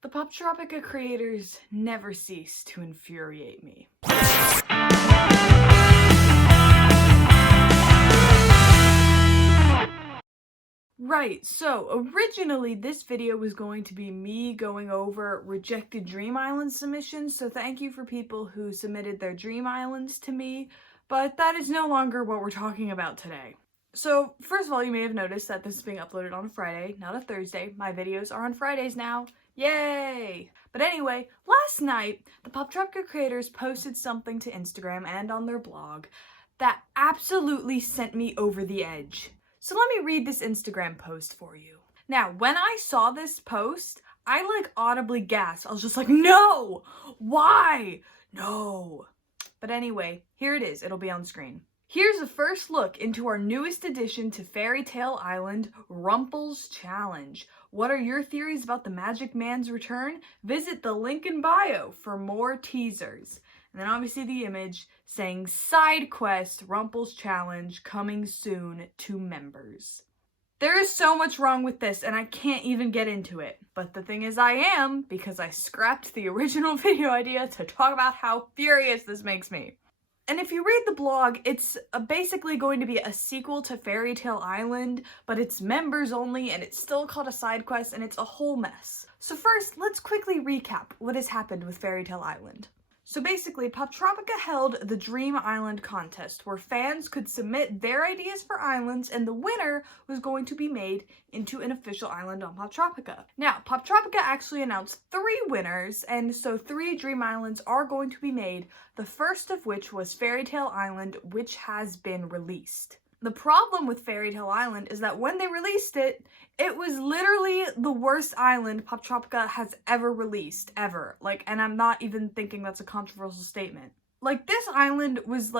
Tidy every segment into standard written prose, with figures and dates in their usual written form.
The Poptropica creators never cease to infuriate me. Right, so originally this video was going to be me going over rejected Dream Island submissions, so thank you for people who submitted their Dream Islands to me, but that is no longer what we're talking about today. So, first of all, you may have noticed that this is being uploaded on a Friday, not a Thursday. My videos are on Fridays now. Yay! But anyway, last night, the Poptropica creators posted something to Instagram and on their blog that absolutely sent me over the edge. So let me read this Instagram post for you. Now, when I saw this post, I audibly gasped. I was just like, no! Why? No. But anyway, here it is. It'll be on screen. Here's a first look into our newest addition to Fairy Tale Island, Rumple's Challenge. What are your theories about the Magic Man's return? Visit the link in bio for more teasers. And then obviously the image saying side quest Rumple's Challenge coming soon to members. There is so much wrong with this and I can't even get into it. But the thing is I am, because I scrapped the original video idea to talk about how furious this makes me. And if you read the blog, it's basically going to be a sequel to Fairy Tale Island, but it's members only and it's still called a side quest and it's a whole mess. So first, let's quickly recap what has happened with Fairy Tale Island. So basically, Poptropica held the Dream Island contest, where fans could submit their ideas for islands, and the winner was going to be made into an official island on Poptropica. Now, Poptropica actually announced 3 winners, and so 3 Dream Islands are going to be made, the first of which was Fairy Tale Island, which has been released. The problem with Fairy Tale Island is that when they released it, it was literally the worst island Poptropica has ever released, ever. And I'm not even thinking that's a controversial statement. This island was,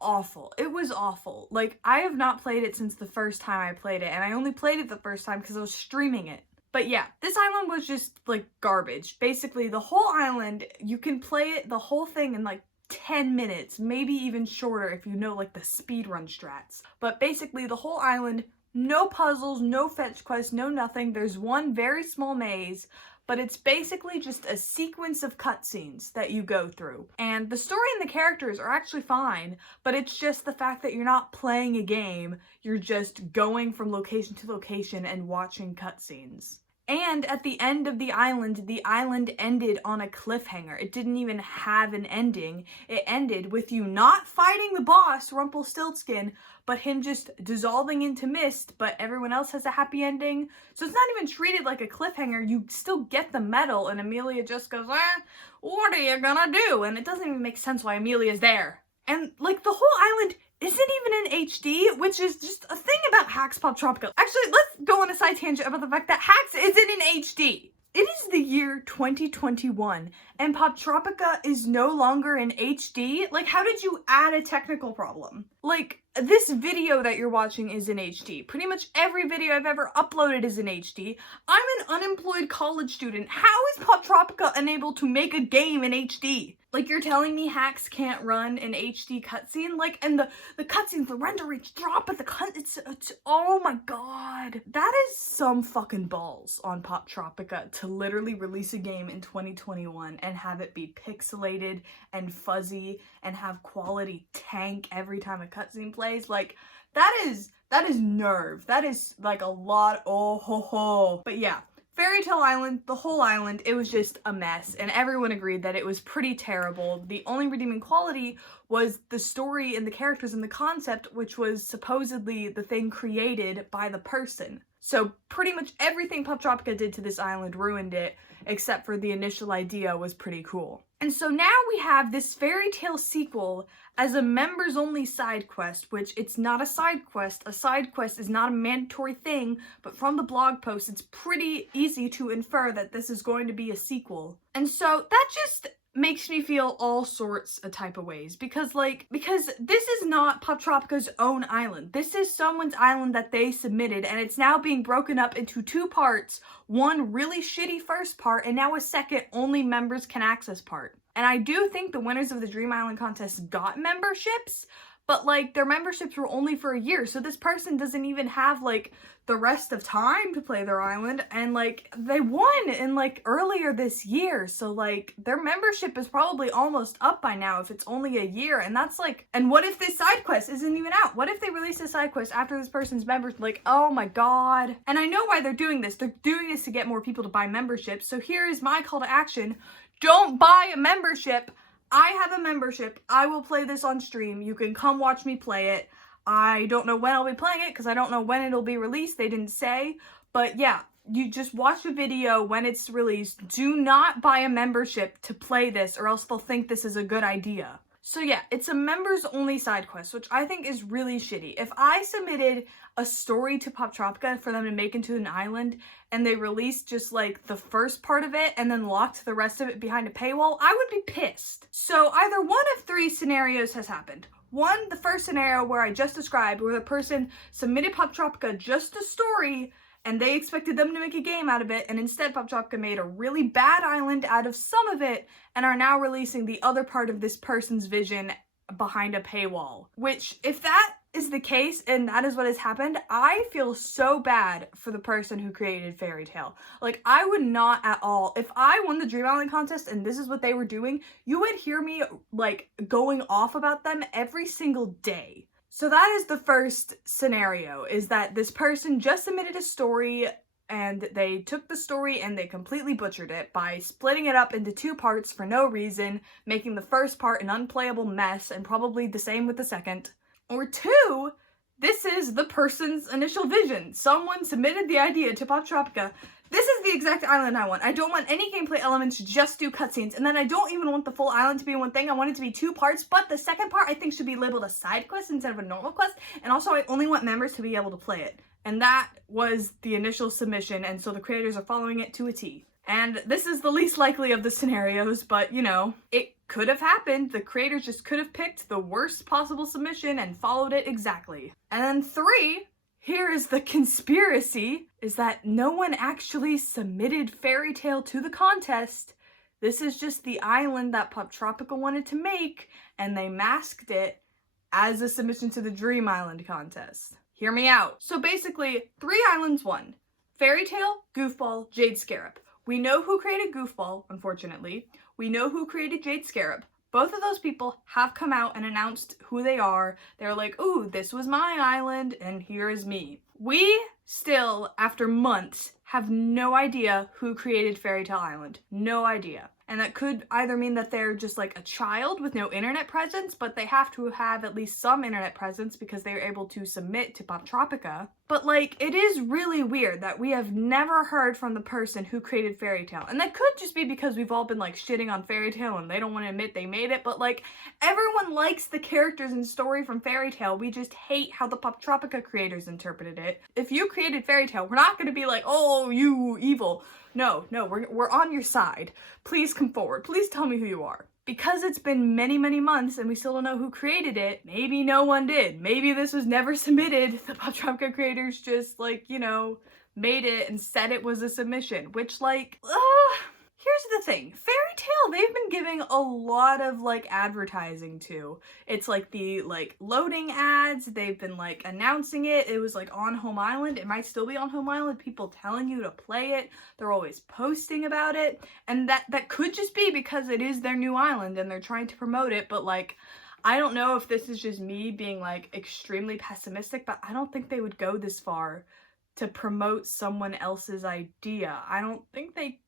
awful. It was awful. I have not played it since the first time I played it, and I only played it the first time because I was streaming it. But yeah, this island was just, garbage. Basically, the whole island, you can play it, the whole thing, in, 10 minutes, maybe even shorter if you know the speedrun strats. But basically the whole island, no puzzles, no fetch quests, no nothing. There's one very small maze, but it's basically just a sequence of cutscenes that you go through. And the story and the characters are actually fine, but it's just the fact that you're not playing a game, you're just going from location to location and watching cutscenes. And at the end of the island ended on a cliffhanger. It didn't even have an ending. It ended with you not fighting the boss, Rumpelstiltskin, but him just dissolving into mist, but everyone else has a happy ending. So it's not even treated like a cliffhanger. You still get the medal, and Amelia just goes, what are you gonna do? And it doesn't even make sense why Amelia's there. And, the whole island isn't even in HD, which is just a thing about Hacks Poptropica. Actually, let's go on a side tangent about the fact that Hacks isn't in HD. It is the year 2021, and Poptropica is no longer in HD? How did you add a technical problem? This video that you're watching is in HD. Pretty much every video I've ever uploaded is in HD. I'm an unemployed college student. How is Poptropica unable to make a game in HD? You're telling me Hacks can't run an HD cutscene? And the cutscenes, the render rates drop at it's oh my god. That is some fucking balls on Poptropica to literally release a game in 2021 and have it be pixelated and fuzzy and have quality tank every time a cutscene plays. That is nerve. That is a lot. Oh ho ho. But yeah. Fairy Tale Island, the whole island, it was just a mess, and everyone agreed that it was pretty terrible. The only redeeming quality was the story and the characters and the concept, which was supposedly the thing created by the person. So pretty much everything Poptropica did to this island ruined it, except for the initial idea was pretty cool. And so now we have this Fairy Tale sequel as a members-only side quest, which it's not a side quest. A side quest is not a mandatory thing, but from the blog post, it's pretty easy to infer that this is going to be a sequel. And so that just makes me feel all sorts of type of ways, because this is not Poptropica's own island. This is someone's island that they submitted, and it's now being broken up into 2 parts, one really shitty first part, and now a second only members can access part. And I do think the winners of the Dream Island contest got memberships, but like their memberships were only for a year, so this person doesn't even have like the rest of time to play their island, and like they won in like earlier this year, so like their membership is probably almost up by now if it's only a year. And that's like, and what if this side quest isn't even out? What if they release a side quest after this person's members? Like, oh my god. And I know why they're doing this. They're doing this to get more people to buy memberships. So here is my call to action: don't buy a membership. I have a membership. I will play this on stream. You can come watch me play it. I don't know when I'll be playing it because I don't know when it'll be released. They didn't say. But yeah, you just watch the video when it's released. Do not buy a membership to play this, or else they'll think this is a good idea. So yeah, it's a members only side quest, which I think is really shitty. If I submitted a story to Poptropica for them to make into an island, and they released just like the first part of it and then locked the rest of it behind a paywall, I would be pissed. So either one of three scenarios has happened. One, the first scenario where I just described, where the person submitted Poptropica just a story and they expected them to make a game out of it, and instead Poptropica made a really bad island out of some of it and are now releasing the other part of this person's vision behind a paywall. Which, if that is the case and that is what has happened, I feel so bad for the person who created Fairy Tale. Like, I would not at all. If I won the Dream Island contest and this is what they were doing, you would hear me like going off about them every single day. So that is the first scenario, is that this person just submitted a story and they took the story and they completely butchered it by splitting it up into two parts for no reason, making the first part an unplayable mess, and probably the same with the second. Or two, this is the person's initial vision. Someone submitted the idea to Poptropica. This is the exact island I want. I don't want any gameplay elements, just do cutscenes. And then I don't even want the full island to be one thing. I want it to be two parts, but the second part I think should be labeled a side quest instead of a normal quest. And also I only want members to be able to play it. And that was the initial submission, and so the creators are following it to a T. And this is the least likely of the scenarios, but you know, it could have happened. The creators just could have picked the worst possible submission and followed it exactly. And then three, here is the conspiracy, is that no one actually submitted Fairy Tale to the contest. This is just the island that Poptropica wanted to make, and they masked it as a submission to the Dream Island contest. Hear me out. So basically, 3 islands won. Fairy Tale, Goofball, Jade Scarab. We know who created Goofball, unfortunately. We know who created Jade Scarab. Both of those people have come out and announced who they are. They're like, ooh, this was my island, and here is me. We still, after months, have no idea who created Fairy Tale Island. No idea. And that could either mean that they're just like a child with no internet presence, but they have to have at least some internet presence because they were able to submit to Poptropica. But like, it is really weird that we have never heard from the person who created Fairy Tale. And that could just be because we've all been like shitting on Fairy Tale and they don't want to admit they made it, but like, everyone likes the characters and story from Fairy Tale. We just hate how the Poptropica creators interpreted it. If you created Fairy Tale, we're not going to be like, oh, you evil. No, we're on your side. Please come forward. Please tell me who you are. Because it's been many, many months and we still don't know who created it, maybe no one did. Maybe this was never submitted. The Poptropica creators just, like, you know, made it and said it was a submission, which, like, here's the thing. Fairy Tale, they've been giving a lot of, like, advertising to. It's, like, the, like, loading ads. They've been, like, announcing it. It was, like, on Home Island. It might still be on Home Island. People telling you to play it. They're always posting about it. And that could just be because it is their new island and they're trying to promote it. But, like, I don't know if this is just me being, like, extremely pessimistic, but I don't think they would go this far to promote someone else's idea. I don't think they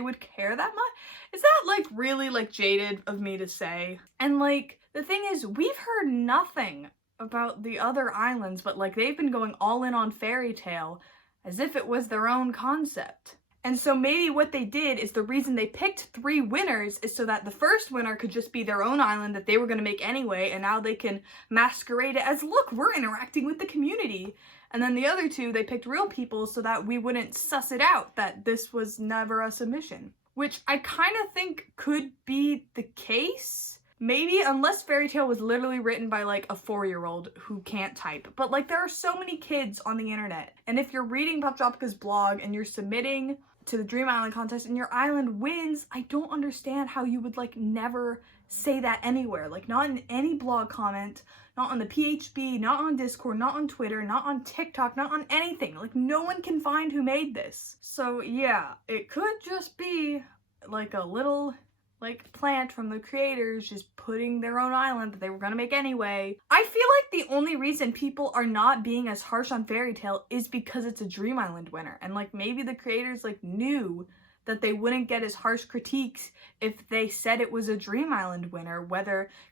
would care that much. Is that, like, really, like, jaded of me to say? And, like, the thing is, we've heard nothing about the other islands, but, like, they've been going all in on Fairy Tale as if it was their own concept. And so maybe what they did is the reason they picked 3 winners is so that the first winner could just be their own island that they were going to make anyway, and now they can masquerade it as, look, we're interacting with the community. And then the other 2, they picked real people so that we wouldn't suss it out that this was never a submission. Which I kind of think could be the case. Maybe, unless Fairy Tale was literally written by, like, a 4-year-old who can't type. But, like, there are so many kids on the internet. And if you're reading Poptropica's blog and you're submitting to the Dream Island contest and your island wins, I don't understand how you would like never say that anywhere. Like not in any blog comment, not on the PHB, not on Discord, not on Twitter, not on TikTok, not on anything. Like no one can find who made this. So yeah, it could just be like a little like plant from the creators just putting their own island that they were gonna make anyway. I feel like the only reason people are not being as harsh on Fairy Tale is because it's a Dream Island winner, and like maybe the creators like knew that they wouldn't get as harsh critiques if they said it was a Dream Island winner,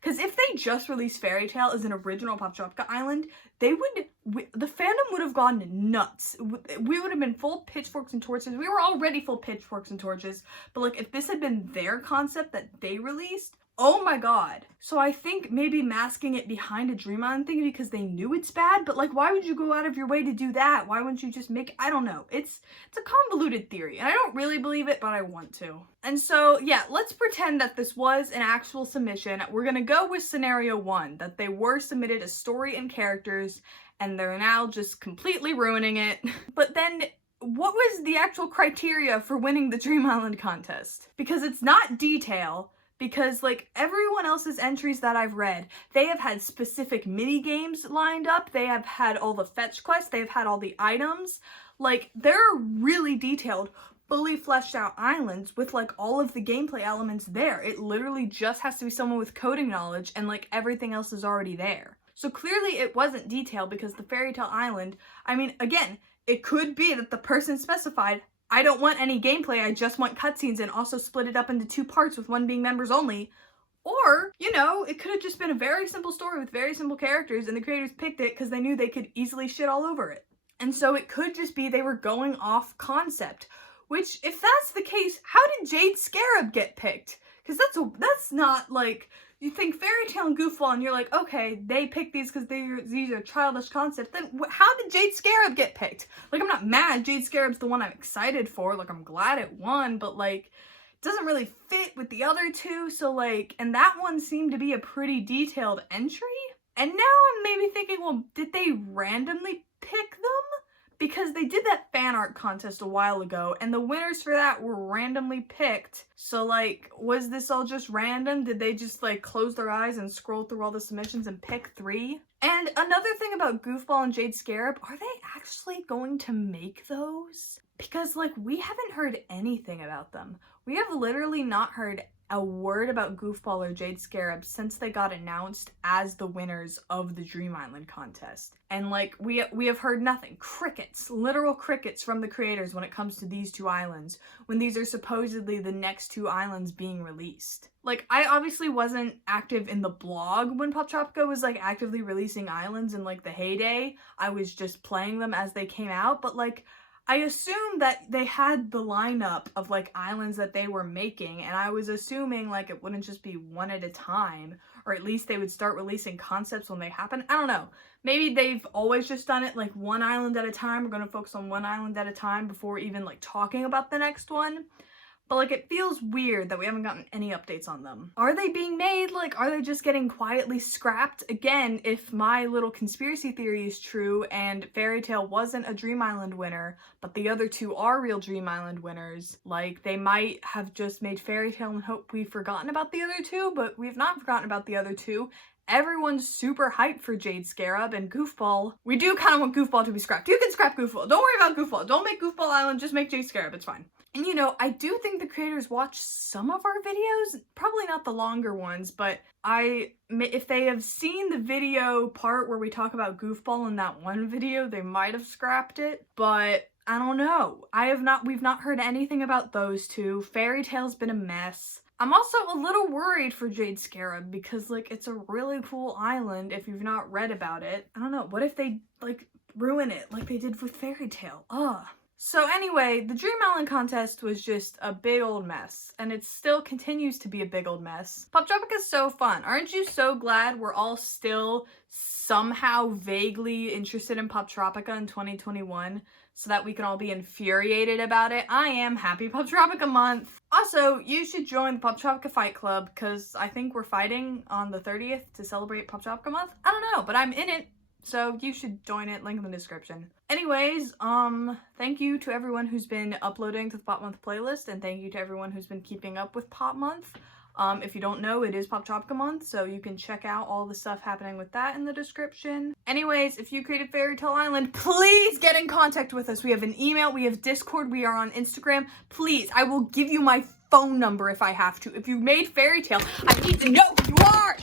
because if they just released Fairy Tale as an original Poptropica island, the fandom would have gone nuts. We would have been full pitchforks and torches. We were already full pitchforks and torches, but like if this had been their concept that they released, oh my god. So I think maybe masking it behind a Dream Island thing because they knew it's bad, but like why would you go out of your way to do that? Why wouldn't you just make, I don't know. It's a convoluted theory and I don't really believe it, but I want to. And so yeah, let's pretend that this was an actual submission. We're gonna go with scenario 1, that they were submitted as story and characters and they're now just completely ruining it. But then what was the actual criteria for winning the Dream Island contest? Because it's not detail. Because like everyone else's entries that I've read, they have had specific mini games lined up. They have had all the fetch quests. They've had all the items. Like they're really detailed, fully fleshed out islands with like all of the gameplay elements there. It literally just has to be someone with coding knowledge and like everything else is already there. So clearly it wasn't detailed because the Fairy Tale Island, I mean, again, it could be that the person specified, I don't want any gameplay, I just want cutscenes, and also split it up into 2 parts with one being members only. Or, you know, it could have just been a very simple story with very simple characters and the creators picked it because they knew they could easily shit all over it. And so it could just be they were going off concept. Which, if that's the case, how did Jade Scarab get picked? Because that's not like, you think Fairy Tale and Goofball and you're like, okay, they picked these because these are childish concepts. Then how did Jade Scarab get picked? Like, I'm not mad. Jade Scarab's the one I'm excited for. Like, I'm glad it won, but like, it doesn't really fit with the other 2. So like, and that one seemed to be a pretty detailed entry. And now I'm maybe thinking, well, did they randomly pick them? Because they did that fan art contest a while ago, and the winners for that were randomly picked. So, like, was this all just random? Did they just, like, close their eyes and scroll through all the submissions and pick 3? And another thing about Goofball and Jade Scarab, are they actually going to make those? Because, like, we haven't heard anything about them. We have literally not heard a word about Goofball or Jade Scarab since they got announced as the winners of the Dream Island contest. And like, we have heard nothing. Crickets, literal crickets from the creators when it comes to these 2 islands, when these are supposedly the next 2 islands being released. Like, I obviously wasn't active in the blog when Poptropica was like actively releasing islands in like the heyday. I was just playing them as they came out, but like, I assumed that they had the lineup of like islands that they were making, and I was assuming like it wouldn't just be one at a time, or at least they would start releasing concepts when they happen. I don't know. Maybe they've always just done it like one island at a time. We're going to focus on one island at a time before even like talking about the next one. But like, it feels weird that we haven't gotten any updates on them. Are they being made? Like, are they just getting quietly scrapped? Again, if my little conspiracy theory is true and Fairy Tale wasn't a Dream Island winner, but the other 2 are real Dream Island winners, like, they might have just made Fairy Tale and hope we've forgotten about the other 2, but we've not forgotten about the other 2. Everyone's super hyped for Jade Scarab and Goofball. We do kind of want Goofball to be scrapped. You can scrap Goofball. Don't worry about Goofball. Don't make Goofball Island. Just make Jade Scarab. It's fine. And you know, I do think the creators watch some of our videos. Probably not the longer ones, but if they have seen the video part where we talk about Goofball in that one video, they might have scrapped it. But I don't know. We've not heard anything about those 2. Fairy Tale's been a mess. I'm also a little worried for Jade Scarab because, like, it's a really cool island if you've not read about it. I don't know, what if they, like, ruin it like they did with Fairy Tale? Ugh. So anyway, the Dream Island contest was just a big old mess, and it still continues to be a big old mess. Poptropica is so fun. Aren't you so glad we're all still somehow vaguely interested in Poptropica in 2021? So that we can all be infuriated about it. I am. Happy Poptropica month. Also, you should join the Poptropica Fight Club because I think we're fighting on the 30th to celebrate Poptropica month. I don't know, but I'm in it. So you should join it, link in the description. Anyways, thank you to everyone who's been uploading to the Pop Month playlist, and thank you to everyone who's been keeping up with Pop Month. If you don't know, it is Poptropica month, so you can check out all the stuff happening with that in the description. Anyways, if you created Fairy Tale Island, please get in contact with us. We have an email, we have Discord, we are on Instagram. Please, I will give you my phone number if I have to. If you made Fairy Tale, I need to know who you are!